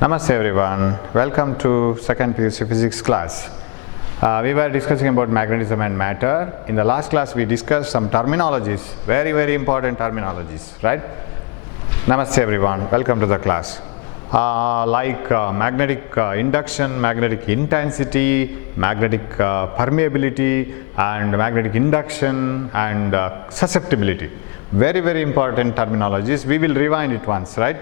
Namaste everyone, welcome to second PUC physics class. We were discussing about magnetism and matter. In the last class we discussed some terminologies, very important terminologies, right? Namaste everyone, welcome to the class. Magnetic induction, magnetic intensity, magnetic permeability and magnetic induction and susceptibility. Very important terminologies. We will rewind it once, right?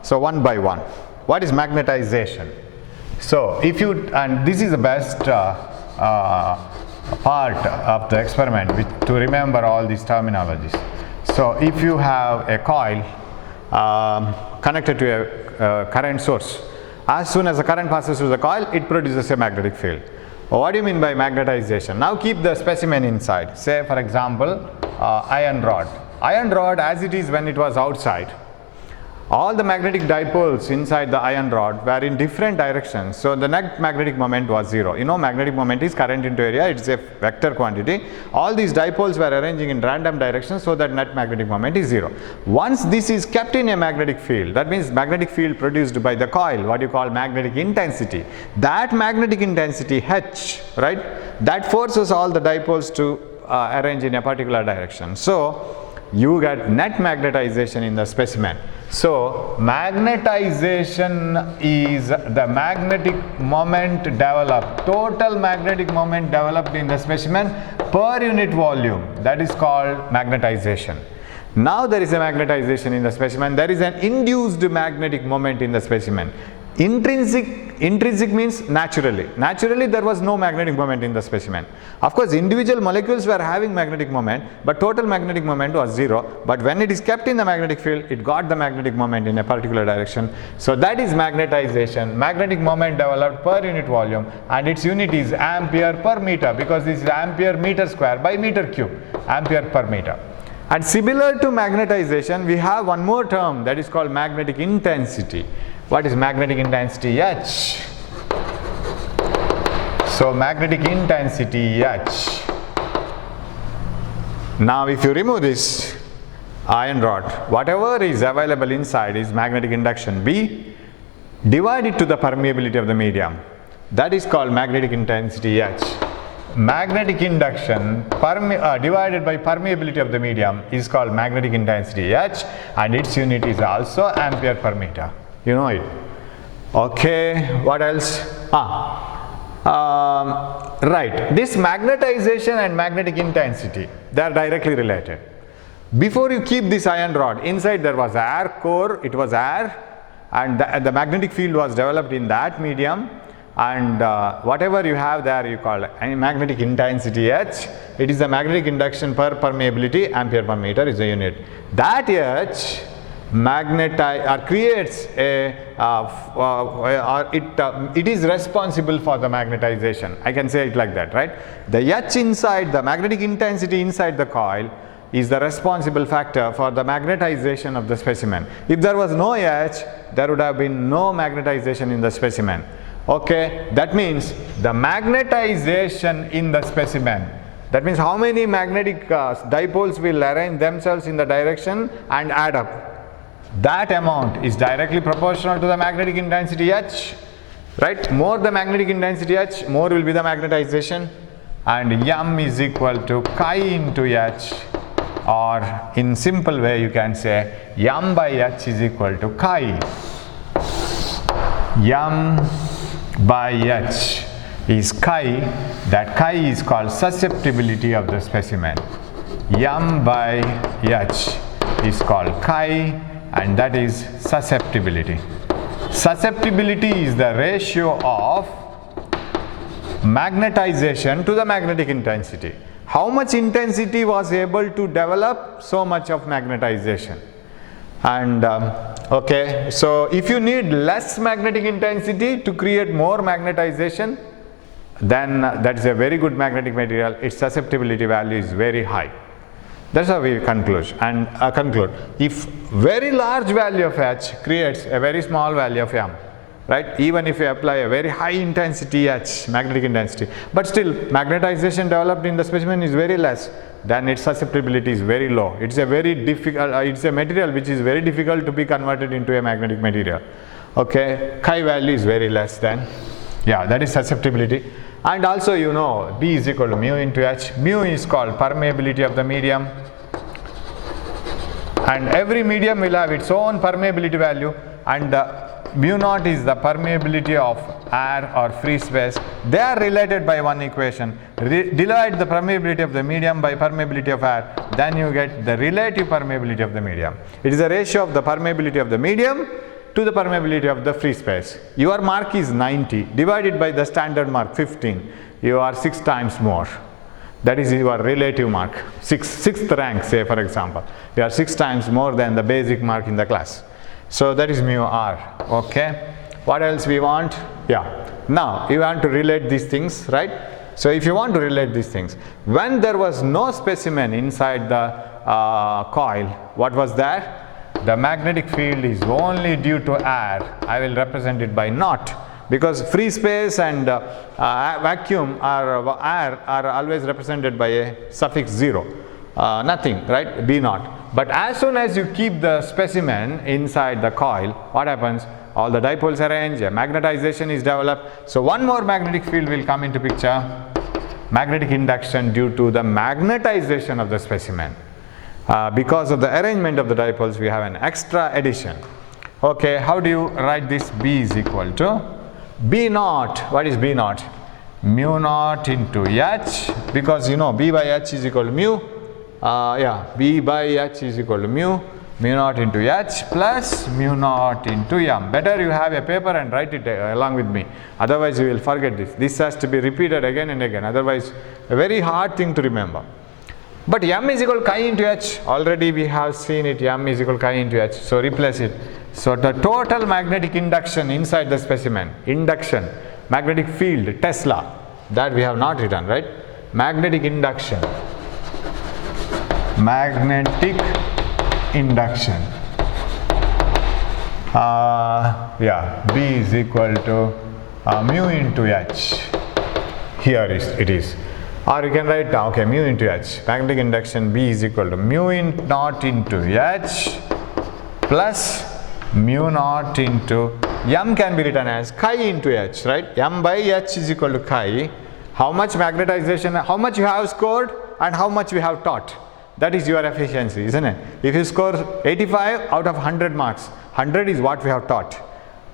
So one by one. What is magnetization? So if you, and this is the best part of the experiment to remember all these terminologies. So if you have a coil connected to a current source, as soon as the current passes through the coil, it produces a magnetic field. What do you mean by magnetization? Now keep the specimen inside. Say for example, iron rod. Iron rod as it is when it was outside, all the magnetic dipoles inside the iron rod were in different directions. So the net magnetic moment was zero. You know, magnetic moment is current into area, it's a vector quantity. All these dipoles were arranging in random directions, so that net magnetic moment is zero. Once this is kept in a magnetic field, that means magnetic field produced by the coil, what you call magnetic intensity. That magnetic intensity H, right, that forces all the dipoles to arrange in a particular direction. So you get net magnetization in the specimen. So magnetization is the magnetic moment developed, total magnetic moment developed in the specimen per unit volume. That is called magnetization. Now there is a magnetization in the specimen. There is an induced magnetic moment in the specimen. Intrinsic means naturally. Naturally there was no magnetic moment in the specimen. Of course individual molecules were having magnetic moment, but total magnetic moment was zero. But when it is kept in the magnetic field, it got the magnetic moment in a particular direction. So that is magnetization. Magnetic moment developed per unit volume, and its unit is ampere per meter, because this is ampere meter square by meter cube, ampere per meter. And similar to magnetization, we have one more term that is called magnetic intensity. What is magnetic intensity? H. So magnetic intensity H. Now if you remove this iron rod, whatever is available inside is magnetic induction B, divided to the permeability of the medium. That is called magnetic intensity H. Magnetic induction divided by permeability of the medium is called magnetic intensity H, and its unit is also ampere per meter. You know it. Okay, what else? Right, this magnetization and magnetic intensity, they are directly related. Before you keep this iron rod, inside there was air core, it was air, and the magnetic field was developed in that medium, and whatever you have there you call magnetic intensity H. It is the magnetic induction per permeability, ampere per meter is the unit. That H creates a it is responsible for the magnetization. I can say it like that, right? The H inside, the magnetic intensity inside the coil is the responsible factor for the magnetization of the specimen. If there was no H, there would have been no magnetization in the specimen. Okay, that means the magnetization in the specimen, that means how many magnetic dipoles will arrange themselves in the direction and add up. That amount is directly proportional to the magnetic intensity H, right? More the magnetic intensity H, more will be the magnetization, and M is equal to chi into H, or in simple way you can say M by H is equal to chi. M by H is chi, that chi is called susceptibility of the specimen. M by H is called chi, and that is susceptibility. Susceptibility is the ratio of magnetization to the magnetic intensity. How much intensity was able to develop, so much of magnetization. And okay, so if you need less magnetic intensity to create more magnetization, then that is a very good magnetic material. Its susceptibility value is very high. That's how we conclude. If very large value of H creates a very small value of M, right? Even if you apply a very high intensity H, magnetic intensity, but still magnetization developed in the specimen is very less, then its susceptibility is very low. It's a very difficult, it's a material which is very difficult to be converted into a magnetic material. Okay, chi value is very less than, yeah, that is susceptibility. And also you know B is equal to mu into H. Mu is called permeability of the medium, and every medium will have its own permeability value, and mu naught is the permeability of air or free space. They are related by one equation. Divide the permeability of the medium by permeability of air, then you get the relative permeability of the medium. It is a ratio of the permeability of the medium to the permeability of the free space. Your mark is 90 divided by the standard mark 15. You are 6 times more. That is your relative mark. Sixth rank, say for example. You are 6 times more than the basic mark in the class. So that is mu r. Okay. What else we want? Yeah. Now you want to relate these things, right? So if you want to relate these things, when there was no specimen inside the coil, what was there? The magnetic field is only due to air. I will represent it by naught, because free space and vacuum or air are always represented by a suffix 0. Nothing, right? B naught. But as soon as you keep the specimen inside the coil, what happens? All the dipoles arrange, a magnetization is developed. So one more magnetic field will come into picture. Magnetic induction due to the magnetization of the specimen. Because of the arrangement of the dipoles, we have an extra addition. Okay, how do you write this? B is equal to B naught. What is B naught? Mu naught into H, because you know B by H is equal to mu. B by H is equal to mu naught into H plus mu naught into M. Better you have a paper and write it along with me. Otherwise you will forget this. This has to be repeated again and again. Otherwise, a very hard thing to remember. But M is equal to chi into H. Already we have seen it. M is equal to chi into H. So replace it. So the total magnetic induction inside the specimen, induction, magnetic field, Tesla, that we have not written, right? Magnetic induction. Magnetic induction. B is equal to mu into H. Here it is. Or you can write down, okay, mu into H. Magnetic induction B is equal to mu naught into H plus mu naught into M can be written as chi into H, right? M by H is equal to chi. How much magnetization, how much you have scored and how much we have taught. That is your efficiency, isn't it? If you score 85 out of 100 marks, 100 is what we have taught.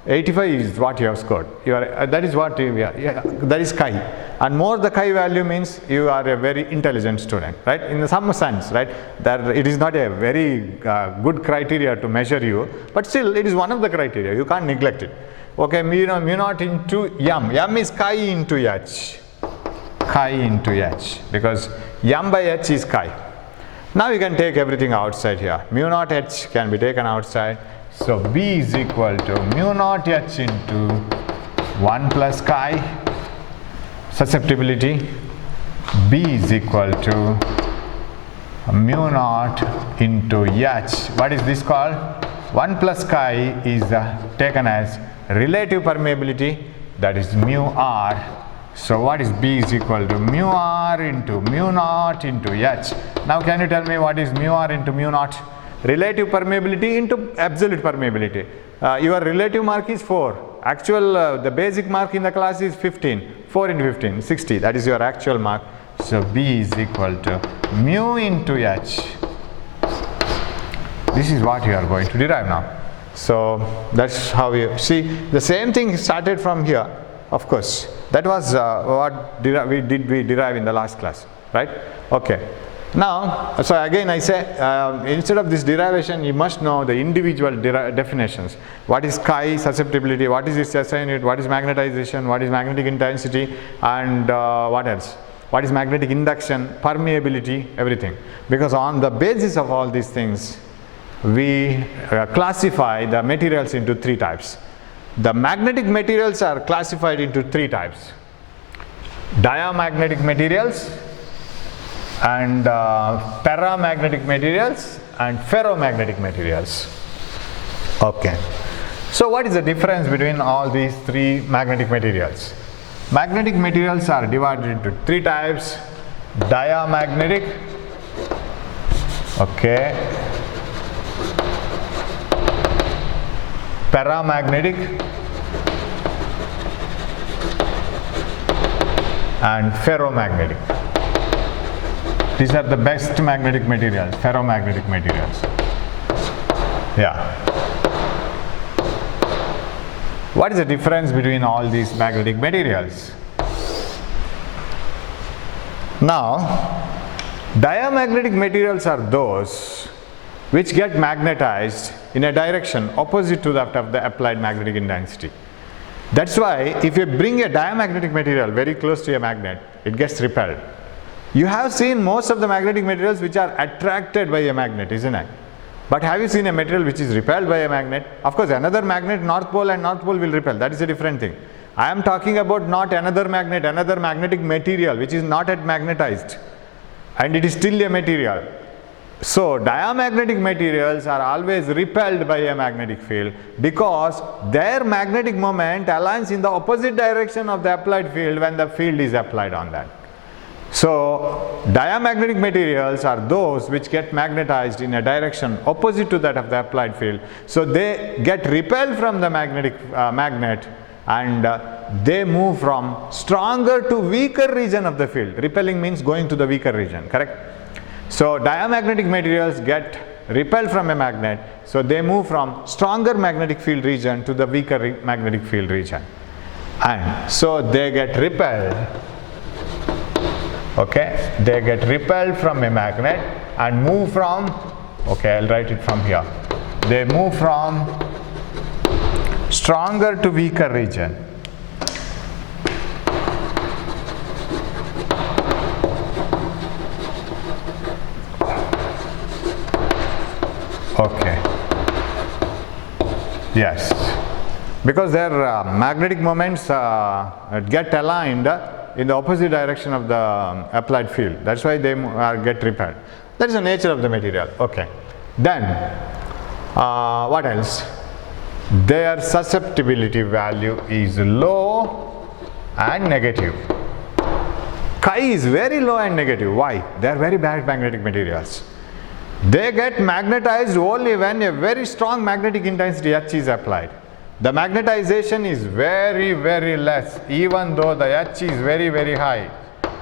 85 is what you have scored. That is what that is chi. And more the chi value means you are a very intelligent student, right? In some sense, right? That it is not a very good criteria to measure you, but still it is one of the criteria. You can't neglect it. Okay, mu naught into M. M is chi into H. Chi into H, because M by H is chi. Now you can take everything outside here. Mu naught H can be taken outside. So B is equal to mu naught H into 1 plus chi. Susceptibility. B is equal to mu naught into H. What is this called? 1 plus chi is taken as relative permeability, that is mu r. So what is B is equal to mu r into mu naught into H. Now can you tell me what is mu r into mu naught? Relative permeability into absolute permeability. Your relative mark is 4. Actual, the basic mark in the class is 15. 4 into 15, 60. That is your actual mark. So B is equal to mu into H. This is what you are going to derive now. So that's how you see. The same thing started from here, of course. That was what we derive in the last class, right? Okay. Now, so again I say, instead of this derivation, you must know the individual definitions. What is chi, susceptibility, what is its SI unit, what is magnetization, what is magnetic intensity, and what else? What is magnetic induction, permeability, everything. Because on the basis of all these things, we classify the materials into 3 types. The magnetic materials are classified into 3 types. Diamagnetic materials, and paramagnetic materials, and ferromagnetic materials. Okay. So what is the difference between all these 3 magnetic materials? Magnetic materials are divided into 3 types. Diamagnetic, okay, paramagnetic and ferromagnetic. These are the best magnetic materials, ferromagnetic materials. Yeah. What is the difference between all these magnetic materials? Now, diamagnetic materials are those which get magnetized in a direction opposite to that of the applied magnetic intensity. That's why if you bring a diamagnetic material very close to a magnet, it gets repelled. You have seen most of the magnetic materials which are attracted by a magnet, isn't it? But have you seen a material which is repelled by a magnet? Of course, another magnet, North Pole and North Pole will repel. That is a different thing. I am talking about not another magnet, another magnetic material which is not yet magnetized and it is still a material. So, diamagnetic materials are always repelled by a magnetic field because their magnetic moment aligns in the opposite direction of the applied field when the field is applied on that. So, diamagnetic materials are those which get magnetized in a direction opposite to that of the applied field. So, they get repelled from the magnetic magnet and they move from stronger to weaker region of the field. Repelling means going to the weaker region, correct? So, diamagnetic materials get repelled from a magnet, so they move from stronger magnetic field region to the weaker magnetic field region. And so, they get repelled, okay, they get repelled from a magnet and move from, okay, I'll write it from here, they move from stronger to weaker region. Okay. Yes. Because their magnetic moments get aligned in the opposite direction of the applied field. That's why they get repelled. That is the nature of the material. Okay. Then, what else? Their susceptibility value is low and negative. Chi is very low and negative. Why? They are very bad magnetic materials. They get magnetized only when a very strong magnetic intensity H is applied. The magnetization is very, very less, even though the H is very, very high.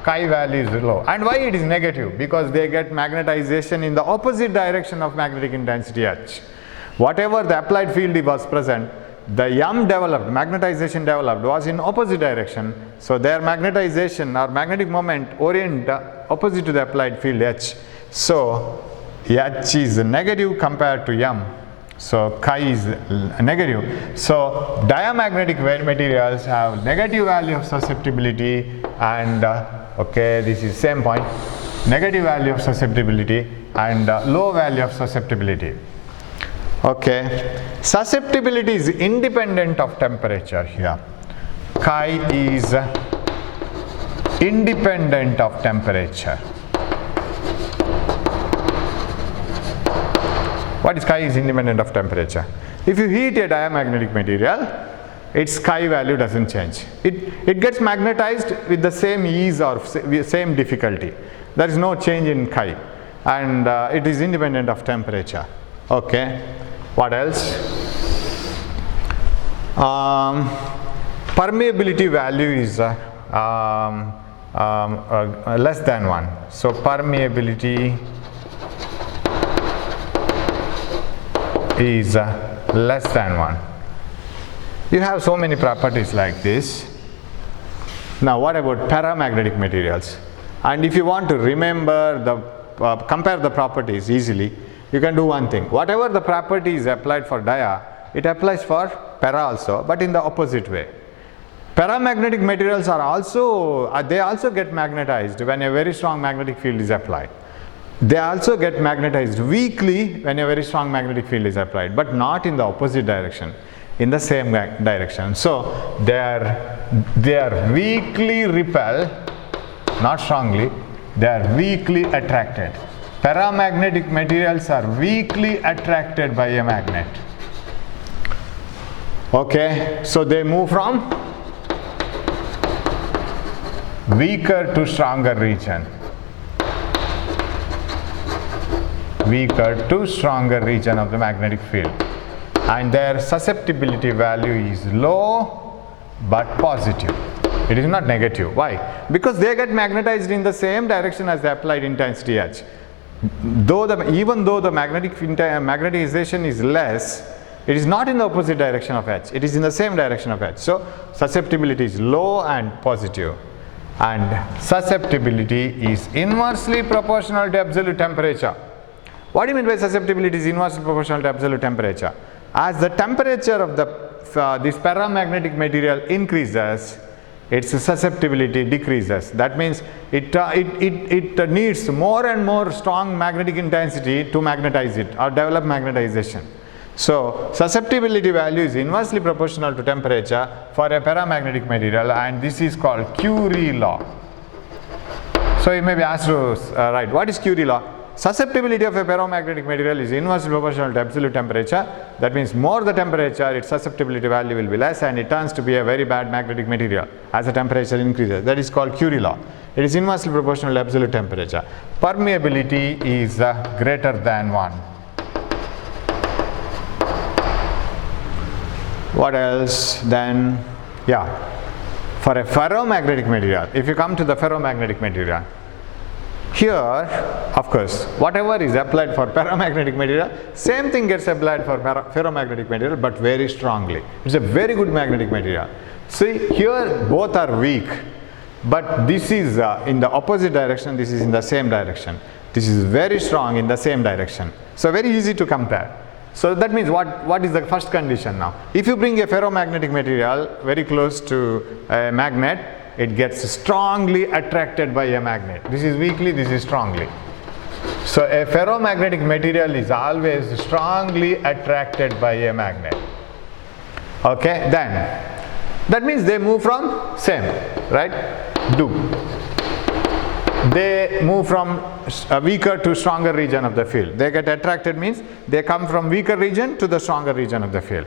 Chi value is low. And why it is negative? Because they get magnetization in the opposite direction of magnetic intensity H. Whatever the applied field was present, the M developed, magnetization developed was in opposite direction. So their magnetization or magnetic moment orient opposite to the applied field H. So H is negative compared to M. So chi is negative. So diamagnetic materials have negative value of susceptibility and okay, this is same point, negative value of susceptibility and low value of susceptibility. Okay, susceptibility is independent of temperature here. Chi is independent of temperature. What is chi is independent of temperature? If you heat a diamagnetic material, its chi value doesn't change. It gets magnetized with the same ease or same difficulty. There is no change in chi and it is independent of temperature. Okay. What else? Permeability value is less than 1. So permeability is less than 1. You have so many properties like this. Now what about paramagnetic materials? And if you want to remember the compare the properties easily, you can do one thing. Whatever the property is applied for dia, it applies for para also, but in the opposite way. Paramagnetic materials are also, they also get magnetized when a very strong magnetic field is applied. They also get magnetized weakly when a very strong magnetic field is applied, but not in the opposite direction, in the same direction. So they are weakly repelled, not strongly, they are weakly attracted. Paramagnetic materials are weakly attracted by a magnet. Okay, so they move from weaker to stronger region. Weaker to stronger region of the magnetic field. and their susceptibility value is low but positive. It is not negative. Why? Because they get magnetized in the same direction as the applied intensity H. Even though the magnetization is less, it is not in the opposite direction of H. It is in the same direction of H. So susceptibility is low and positive. And susceptibility is inversely proportional to absolute temperature. What do you mean by susceptibility is inversely proportional to absolute temperature? As the temperature of this paramagnetic material increases, its susceptibility decreases. That means it needs more and more strong magnetic intensity to magnetize it or develop magnetization. So susceptibility value is inversely proportional to temperature for a paramagnetic material, and this is called Curie law. So you may be asked to write, what is Curie law? Susceptibility of a paramagnetic material is inversely proportional to absolute temperature. That means more the temperature, its susceptibility value will be less, and it turns to be a very bad magnetic material as the temperature increases. That is called Curie law. It is inversely proportional to absolute temperature. Permeability is greater than 1. What else then? Yeah, for a ferromagnetic material, if you come to the ferromagnetic material, here, of course, whatever is applied for paramagnetic material, same thing gets applied for ferromagnetic material, but very strongly. It's a very good magnetic material. See, here both are weak, but this is in the opposite direction, this is in the same direction. This is very strong in the same direction. So very easy to compare. So that means what is the first condition now? If you bring a ferromagnetic material very close to a magnet, it gets strongly attracted by a magnet. This is weakly, this is strongly. So a ferromagnetic material is always strongly attracted by a magnet. Okay, then that means they move from same, right? They move from a weaker to stronger region of the field. They get attracted means they come from weaker region to the stronger region of the field.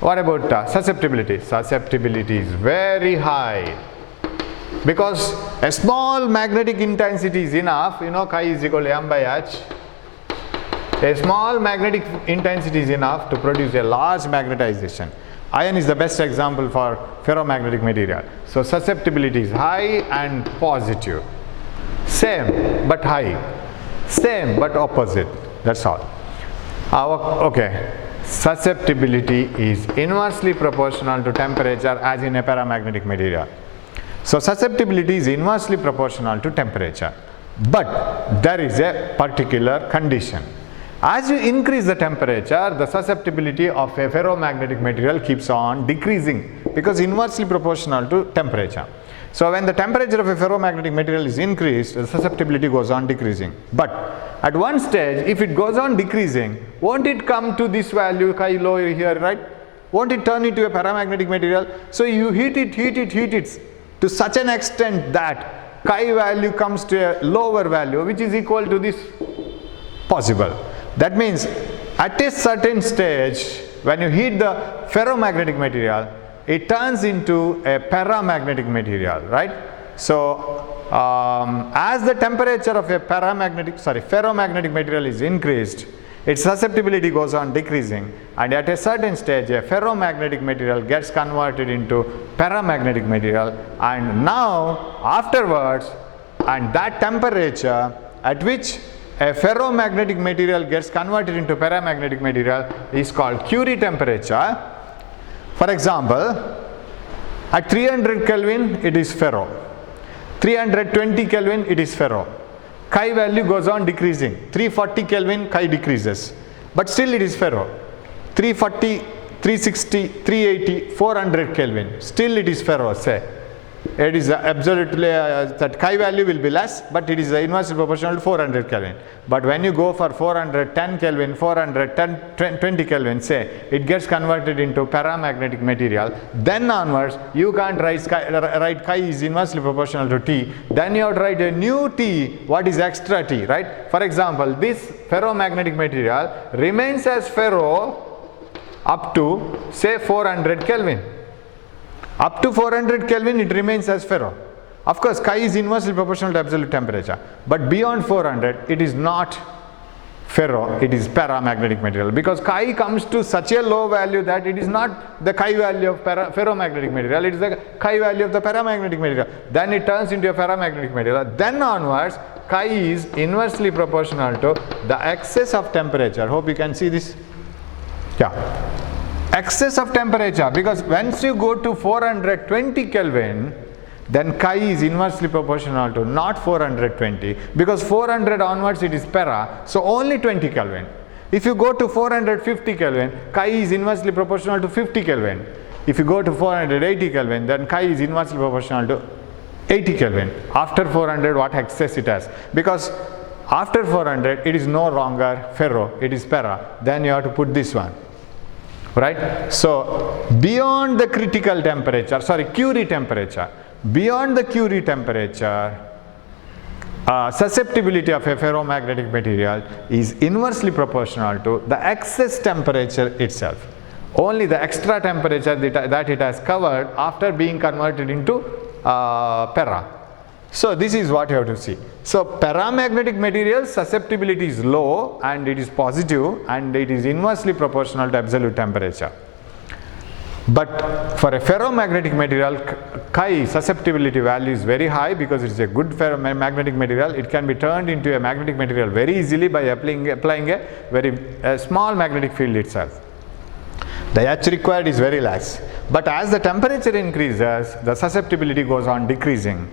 What about susceptibility? Susceptibility is very high. Because a small magnetic intensity is enough, you know, chi is equal to m by h. A small magnetic intensity is enough to produce a large magnetization. Iron is the best example for ferromagnetic material. So susceptibility is high and positive. Same but high. Same but opposite. That's all. Okay. Susceptibility is inversely proportional to temperature as in a paramagnetic material. So susceptibility is inversely proportional to temperature, but there is a particular condition. As you increase the temperature, the susceptibility of a ferromagnetic material keeps on decreasing because inversely proportional to temperature. So when the temperature of a ferromagnetic material is increased, the susceptibility goes on decreasing. But at one stage, if it goes on decreasing, won't it come to this value chi low here, right? Won't it turn into a paramagnetic material? So you heat it to such an extent that chi value comes to a lower value, which is equal to this possible. That means at a certain stage, when you heat the ferromagnetic material, it turns into a paramagnetic material, right? So as the temperature of a ferromagnetic material is increased, its susceptibility goes on decreasing, and at a certain stage a ferromagnetic material gets converted into paramagnetic material, and now afterwards, and that temperature at which a ferromagnetic material gets converted into paramagnetic material is called Curie temperature. For example, at 300 Kelvin it is ferro, 320 Kelvin it is ferro. Chi value goes on decreasing. 340 Kelvin chi decreases, but still it is ferro. 340, 360, 380, 400 Kelvin, still it is ferro, say. It is absolutely, that chi value will be less, but it is inversely proportional to 400 Kelvin. But when you go for 410 Kelvin, 420 Kelvin, say, it gets converted into paramagnetic material. Then onwards, you can't write chi is inversely proportional to T. Then you have to write a new T, what is extra T, right? For example, this ferromagnetic material remains as ferro up to, say, 400 Kelvin. Up to 400 Kelvin it remains as ferro. Of course, chi is inversely proportional to absolute temperature, but beyond 400 it is not ferro, it is paramagnetic material, because chi comes to such a low value that it is not the chi value of ferromagnetic material, it is the chi value of the paramagnetic material. Then it turns into a paramagnetic material. Then onwards, chi is inversely proportional to the excess of temperature. Hope you can see this. Yeah. Excess of temperature, because once you go to 420 Kelvin, then chi is inversely proportional to not 420, because 400 onwards it is para, so only 20 Kelvin. If you go to 450 Kelvin, chi is inversely proportional to 50 Kelvin. If you go to 480 Kelvin, then chi is inversely proportional to 80 Kelvin. After 400, what excess it has? Because after 400, it is no longer ferro, it is para. Then you have to put this one. Right? So, beyond the critical temperature, Curie temperature, beyond the Curie temperature, susceptibility of a ferromagnetic material is inversely proportional to the excess temperature itself. Only the extra temperature that it has covered after being converted into para. So this is what you have to see. So paramagnetic material susceptibility is low and it is positive and it is inversely proportional to absolute temperature. But for a ferromagnetic material, chi susceptibility value is very high because it is a good ferromagnetic material. It can be turned into a magnetic material very easily by applying a very small magnetic field itself. The H required is very less. But as the temperature increases, the susceptibility goes on decreasing.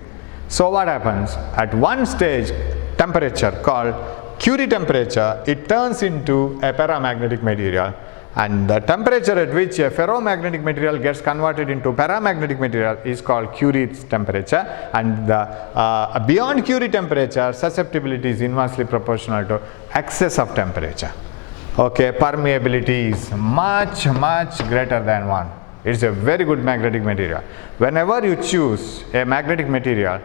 So what happens? At one stage temperature called Curie temperature, it turns into a paramagnetic material, and the temperature at which a ferromagnetic material gets converted into paramagnetic material is called Curie's temperature, and beyond Curie temperature, susceptibility is inversely proportional to excess of temperature. Okay, permeability is much greater than 1. It's a very good magnetic material. Whenever you choose a magnetic material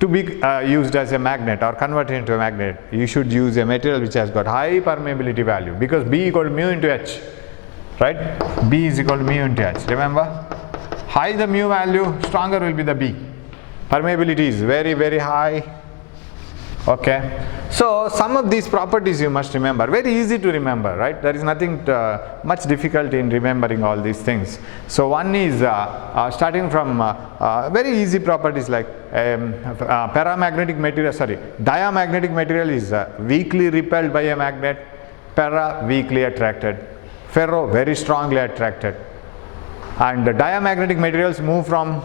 to be used as a magnet or converted into a magnet, you should use a material which has got high permeability value, because B equal to mu into H, right? B is equal to mu into H. Remember, high the mu value, stronger will be the B. Permeability is very high. Okay, so some of these properties you must remember. Very easy to remember, right? There is nothing much difficulty in remembering all these things. So one is starting from very easy properties like diamagnetic material is weakly repelled by a magnet, para weakly attracted, ferro very strongly attracted, and the diamagnetic materials move from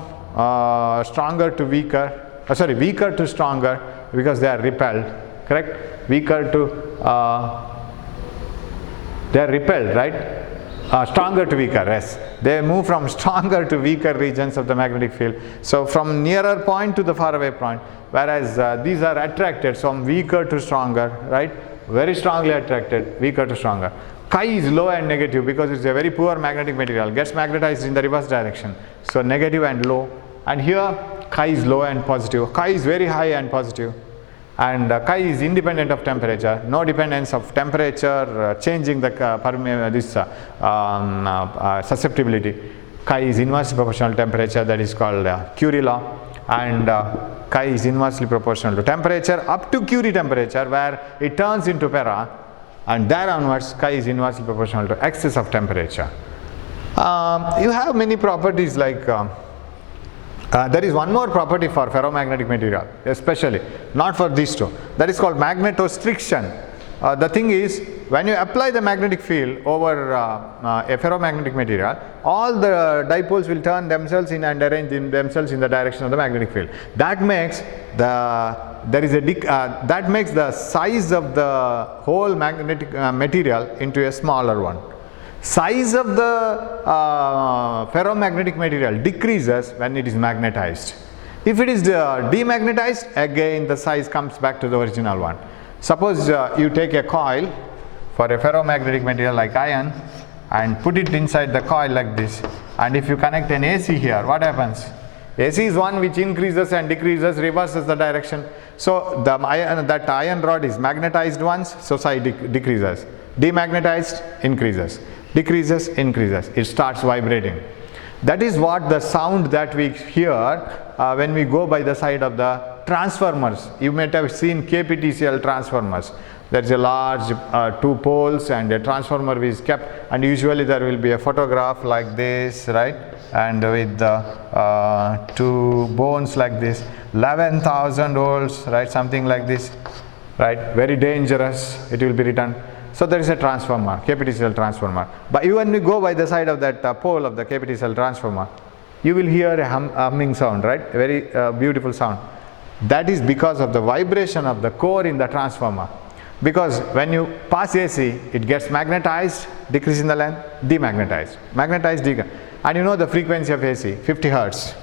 weaker to stronger, because they are repelled, correct? Weaker to, they are repelled, right? Stronger to weaker, yes. They move from stronger to weaker regions of the magnetic field. So from nearer point to the faraway point, whereas these are attracted from weaker to stronger, right? Very strongly attracted, weaker to stronger. Chi is low and negative because it's a very poor magnetic material, gets magnetized in the reverse direction. So negative and low. And here chi is low and positive. Chi is very high and positive. And chi is independent of temperature, no dependence of temperature changing the susceptibility. Chi is inversely proportional to temperature, that is called Curie law, and chi is inversely proportional to temperature up to Curie temperature, where it turns into para, and there onwards chi is inversely proportional to excess of temperature. You have many properties like there is one more property for ferromagnetic material, especially, not for these two. That is called magnetostriction. The thing is, when you apply the magnetic field over a ferromagnetic material, all the dipoles will turn themselves in and arrange themselves in the direction of the magnetic field. That makes the that makes the size of the whole magnetic material into a smaller one. Size of the ferromagnetic material decreases when it is magnetized. If it is demagnetized, again the size comes back to the original one. Suppose you take a coil for a ferromagnetic material like iron and put it inside the coil like this, and if you connect an AC here, what happens? AC is one which increases and decreases, reverses the direction. So that iron rod is magnetized once, so size decreases. Demagnetized, increases. Decreases, increases. It starts vibrating. That is what the sound that we hear when we go by the side of the transformers. You might have seen KPTCL transformers. there is a large 2 poles and a transformer is kept, and usually there will be a photograph like this, right, and with the 2 bones like this, 11,000 volts, right, something like this, right, very dangerous, it will be written. So there is a transformer, KPT cell transformer. But even when you go by the side of that pole of the KPT cell transformer, you will hear a humming sound, right, a very beautiful sound. That is because of the vibration of the core in the transformer. Because when you pass AC, it gets magnetized, decrease in the length, demagnetized, magnetized, and you know the frequency of AC, 50 Hertz.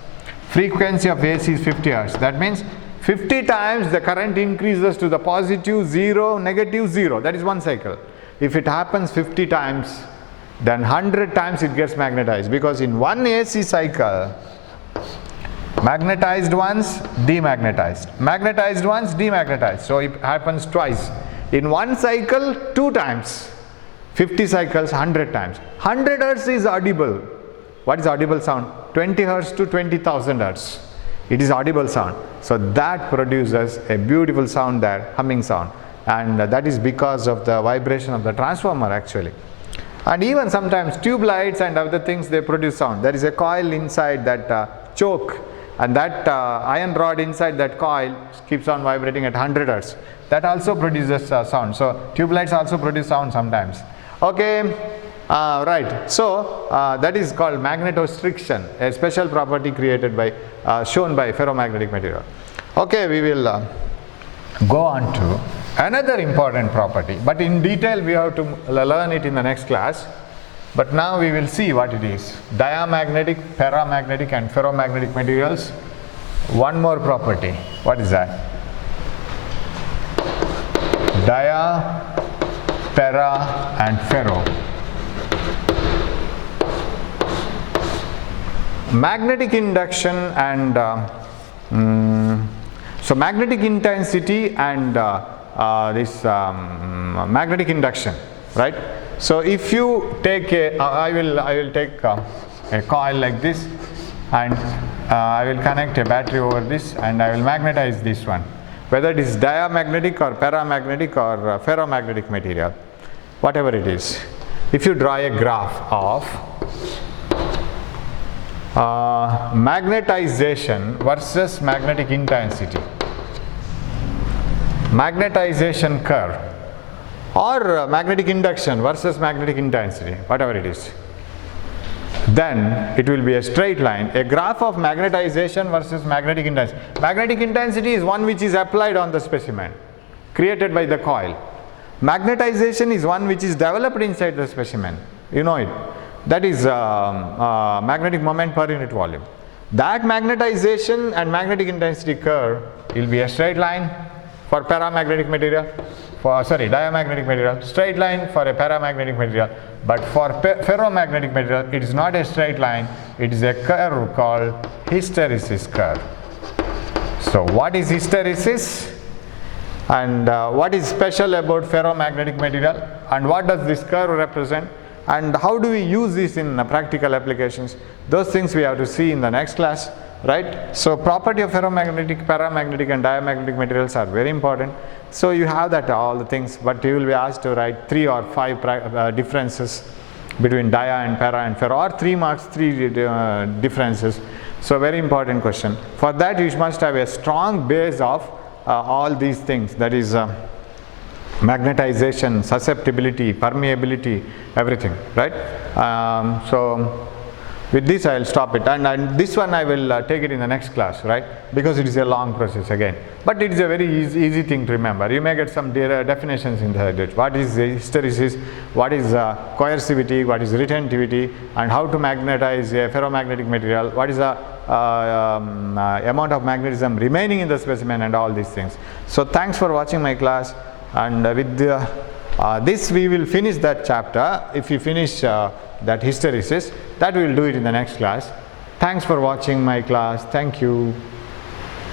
Frequency of AC is 50 Hertz. That means 50 times the current increases to the positive 0, negative 0. That is one cycle. If it happens 50 times, then 100 times it gets magnetized, because in one AC cycle, magnetized once, demagnetized, magnetized once, demagnetized. So it happens twice. In one cycle, 2 times. 50 cycles, 100 times. 100 Hertz is audible. What is audible sound? 20 Hertz to 20,000 Hertz. It is audible sound. So that produces a beautiful sound there, humming sound. And that is because of the vibration of the transformer actually. And even sometimes tube lights and other things, they produce sound. There is a coil inside that choke, and that iron rod inside that coil keeps on vibrating at 100 Hertz. That also produces sound. So tube lights also produce sound sometimes. Okay, right. So that is called magnetostriction, a special property created by, shown by ferromagnetic material. Okay, we will go on to another important property, but in detail we have to learn it in the next class. But now we will see what it is. Diamagnetic, paramagnetic and ferromagnetic materials. One more property. What is that? Dia, para and ferro. Magnetic induction and so magnetic intensity and this magnetic induction, right? So if you take a, I will take a coil like this, and I will connect a battery over this, and I will magnetize this one, whether it is diamagnetic or paramagnetic or ferromagnetic material, whatever it is. If you draw a graph of magnetization versus magnetic intensity, magnetization curve, or magnetic induction versus magnetic intensity, whatever it is, then it will be a straight line, a graph of magnetization versus magnetic intensity. Magnetic intensity is one which is applied on the specimen, created by the coil. Magnetization is one which is developed inside the specimen, you know it. That is magnetic moment per unit volume. That magnetization and magnetic intensity curve will be a straight line for paramagnetic material, diamagnetic material, straight line for a paramagnetic material. But for ferromagnetic material, it is not a straight line, it is a curve called hysteresis curve. So what is hysteresis, and what is special about ferromagnetic material, and what does this curve represent, and how do we use this in practical applications? Those things we have to see in the next class, right? So property of ferromagnetic, paramagnetic and diamagnetic materials are very important. So you have that all the things, but you will be asked to write 3 or 5 differences between dia and para and ferro, or 3 marks, 3 differences. So very important question. For that you must have a strong base of all these things, that is magnetization, susceptibility, permeability, everything, right? So with this I will stop it, and this one I will take it in the next class, right? Because it is a long process again, but it is a very easy thing to remember. You may get some definitions in the what is hysteresis, what is coercivity, what is retentivity, and how to magnetize a ferromagnetic material, what is the amount of magnetism remaining in the specimen, and all these things. So thanks for watching my class, and with this we will finish that chapter. If you finish that hysteresis, that we will do it in the next class. Thanks for watching my class. Thank you.